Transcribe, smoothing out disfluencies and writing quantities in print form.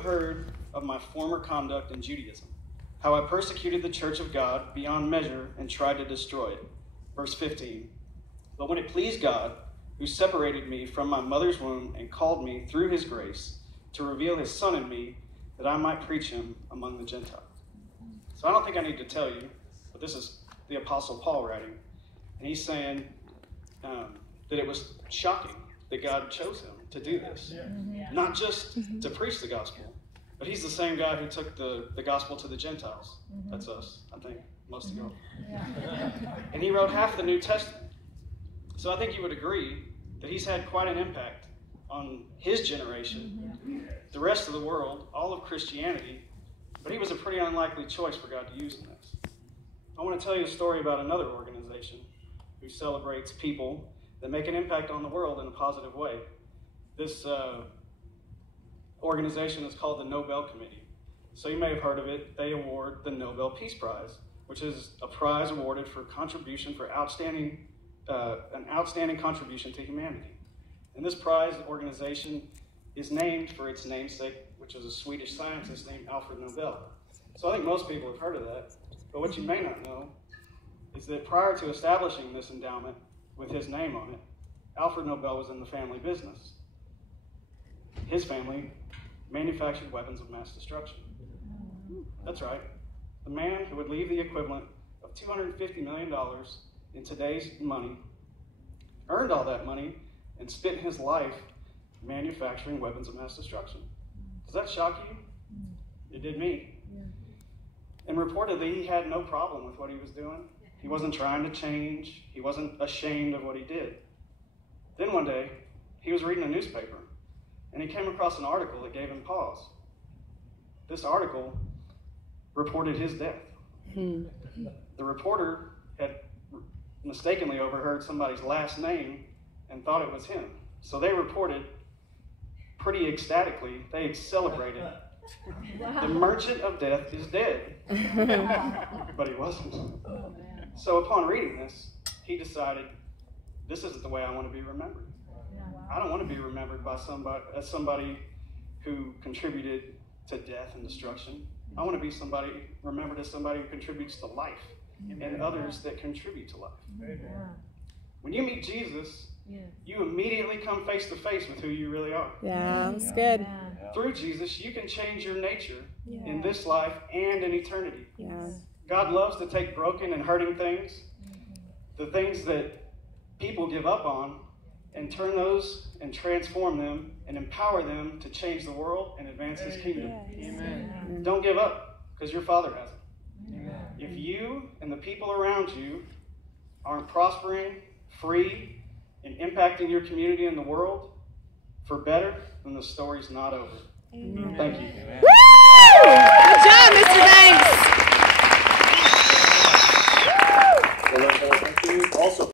have heard of my former conduct in Judaism, how I persecuted the church of God beyond measure and tried to destroy it. Verse 15. But when it pleased God, who separated me from my mother's womb and called me through his grace to reveal his Son in me, that I might preach him among the Gentiles. So I don't think I need to tell you, but this is the Apostle Paul writing. And he's saying that it was shocking that God chose him to do this. Not just to preach the gospel, but he's the same God who took the gospel to the Gentiles. That's us, I think, most of y'all. And he wrote half the New Testament. So I think you would agree that he's had quite an impact on his generation, the rest of the world, all of Christianity, but he was a pretty unlikely choice for God to use in this. I want to tell you a story about another organization who celebrates people that make an impact on the world in a positive way. This organization is called the Nobel Committee. So you may have heard of it. They award the Nobel Peace Prize, which is a prize awarded for contribution for an outstanding contribution to humanity. And this prize organization is named for its namesake, which is a Swedish scientist named Alfred Nobel. So I think most people have heard of that. But what you may not know is that prior to establishing this endowment with his name on it, Alfred Nobel was in the family business. His family manufactured weapons of mass destruction. That's right. The man who would leave the equivalent of $250 million in today's money earned all that money and spent his life manufacturing weapons of mass destruction. Does that shock you? It did me. And reportedly, he had no problem with what he was doing. He wasn't trying to change. He wasn't ashamed of what he did. Then one day, he was reading a newspaper, and he came across an article that gave him pause. This article reported his death. The reporter had mistakenly overheard somebody's last name and thought it was him. So they reported pretty ecstatically, they celebrated, the merchant of death is dead. But he wasn't. So upon reading this, he decided, this isn't the way I want to be remembered. I don't want to be remembered by somebody who contributed to death and destruction. I want to be remembered as somebody who contributes to life and others that contribute to life. When you meet Jesus, you immediately come face to face with who you really are. Yeah, that's good. Through Jesus, you can change your nature in this life and in eternity. Yeah. God loves to take broken and hurting things, the things that people give up on, and turn those and transform them and empower them to change the world and advance his kingdom. Amen. Don't give up, because your Father hasn't. If you and the people around you aren't prospering, free, and impacting your community and the world for better, then the story's not over. Thank you.